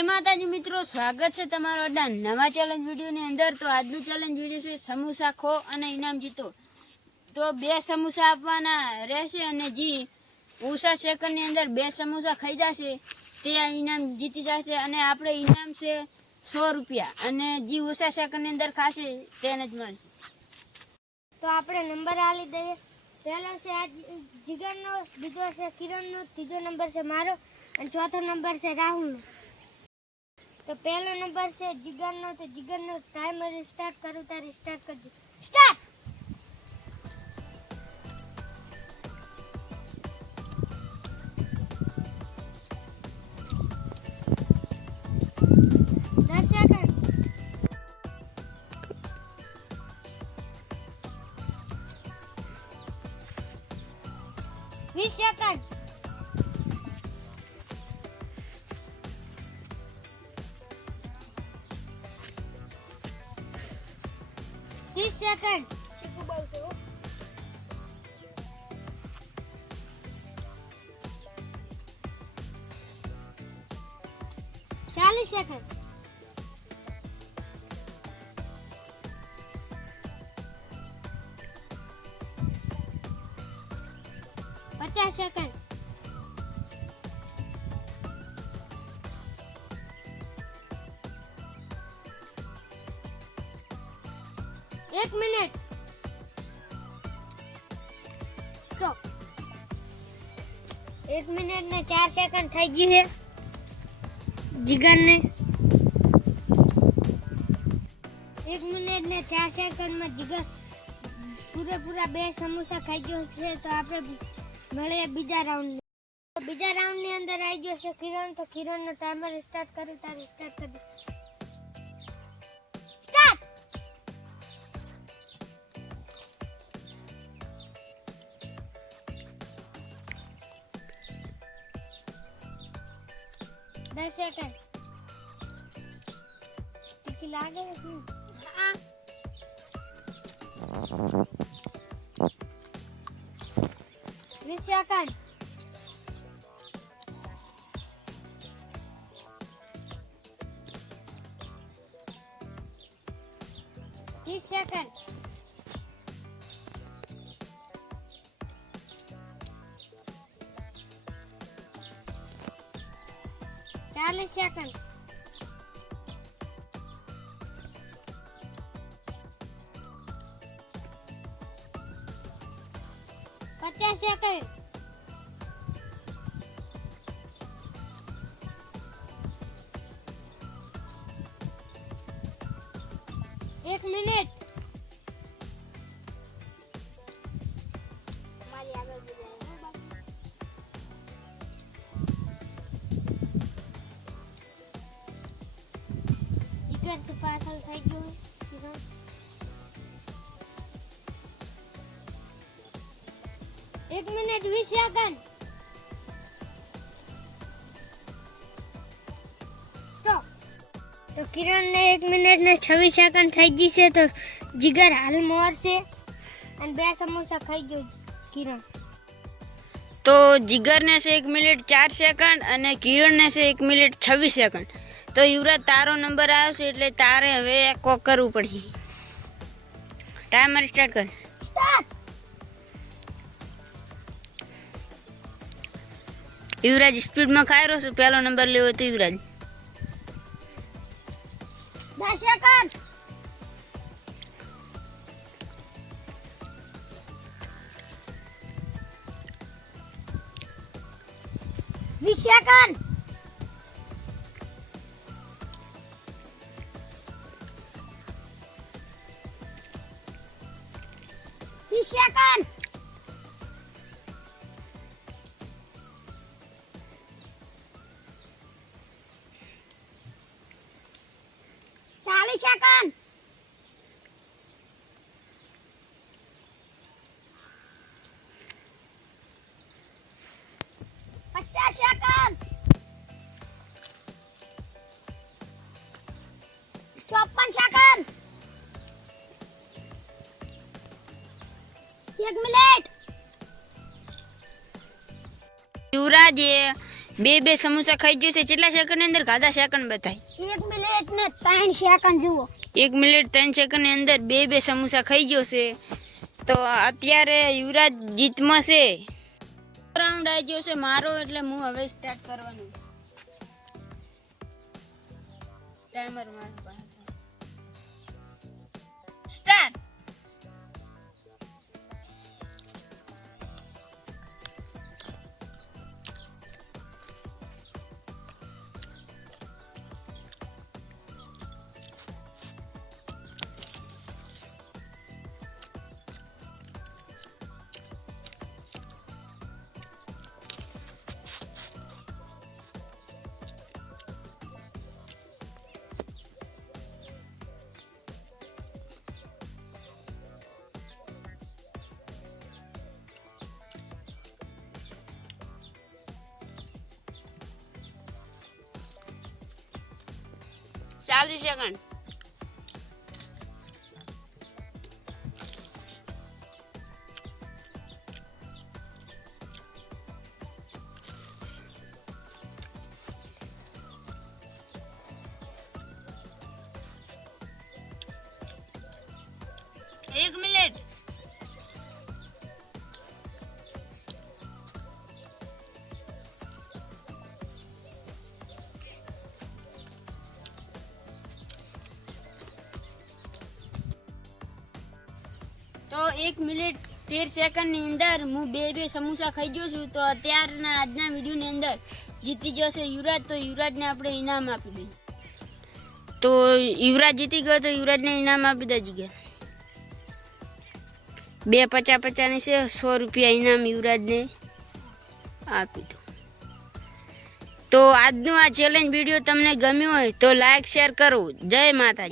જય માતાજી મિત્રો, સ્વાગત છે તમારો નવા ચેલેન્જ વિડીયોની અંદર। તો આજનું ચેલેન્જ વિડીયો છે સમોસા ખો અને ઇનામ જીતો। તો 2 સમોસા આપવાના રહેશે અને જે ઓછા સેકન્ડની અંદર 2 સમોસા ખાઈ જશે તે આ ઇનામ જીતી જશે। અને આપણે ઇનામ છે 100 રૂપિયા અને જે ઓછા સેકન્ડની અંદર ખાશે તેને જ મળશે। તો આપણે નંબર આલી દઈએ। પહેલો છે આ જીગરનો, બીજો છે કિરણનો, ત્રીજો નંબર છે મારો અને ચોથો નંબર છે રાહુલનો। તો પહેલો નંબર છે જીગરનો। તો જીગરનો ટાઈમર સ્ટાર્ટ કરું તારે સ્ટાર્ટ કરજો। Start. Second. 20 second. 30 second. 40 second. 50 second. 1 minute. તો 1 મિનિટ ને 4 સેકન્ડ થઈ ગઈ છે જીગરને। 1 મિનિટ ને 4 સેકન્ડમાં જીગર પૂરેપૂરા 2 સમોસા ખાઈ ગયો છે। તો આપણે મળીએ બીજા રાઉન્ડની અંદર આવી ગયો છે કિરણ। તો કિરણનો ટાઈમર સ્ટાર્ટ કરું તારે સ્ટાર્ટ કરી દે। સ્ટાર્ટ। 10 સેકન્ડ। તીખી લાગે છે શું? હા। 20 second. 30 second. 40 second. 50 second. 1 minute. મારી આગળ જીગર તો પાછળ થઈ ગયું કિરણ। 1 મિનિટ 20 સેકન્ડ। સ્ટોપ। તો કિરણને 1 મિનિટ ને 26 સેકન્ડ થઈ ગઈ છે। તો જીગર હાલ મોર છે અને 2 સમોસા ખાઈ ગયો કિરણ। તો જીગરને છે 1 મિનિટ 4 સેકન્ડ અને કિરણને છે 1 મિનિટ 26 સેકન્ડ। તો યુવરાજ તારો નંબર આવશે એટલે તારે હવે કોક કરવું પડશે। ટાઈમર સ્ટાર્ટ કર। સ્ટાર્ટ। યુવરાજ સ્પીડમાં ખાઈ રહ્યો છે। પહેલો નંબર લેવો તો Yuvraj. 10 second. 20 second. 30 second. 40 second. 50 second. 54 second. 1 minute. યુવરાજે બે સમોસા ખાઈ ગયો છે. કેટલા સેકન્ડની અંદર ખાધા સેકન્ડ બતાય? 1 મિનિટ ને 3 સેકન્ડ જુઓ. 1 મિનિટ 3 સેકન્ડની અંદર બે સમોસા ખાઈ ગયો છે. તો અત્યારે યુવરાજ જીતમાં છે. રાઉન્ડ આવી ગયો છે મારો, એટલે હું હવે સ્ટાર્ટ કરવાનું. ટાઈમર માર સ્ટાર્ટ. ચાલીસ સેકન્ડ. એક મિનિટ. તો 1 મિનિટ 13 સેકન્ડની અંદર હું બે સમોસા ખાઈ ગયો છું. તો અત્યારના આજના વિડીયોની અંદર જીતી ગયો છે યુવરાજ. તો યુવરાજને આપણે ઇનામ આપી દઈએ. તો યુવરાજ જીતી ગયો, તો યુવરાજને ઇનામ આપી દેજે. ગયા 2 50-50 છે. 100 રૂપિયા ઇનામ યુવરાજને આપી દો. તો આજનું આ ચેલેન્જ વિડીયો તમને ગમ્યો હોય તો લાઈક શેર કરો. જય માતાજી.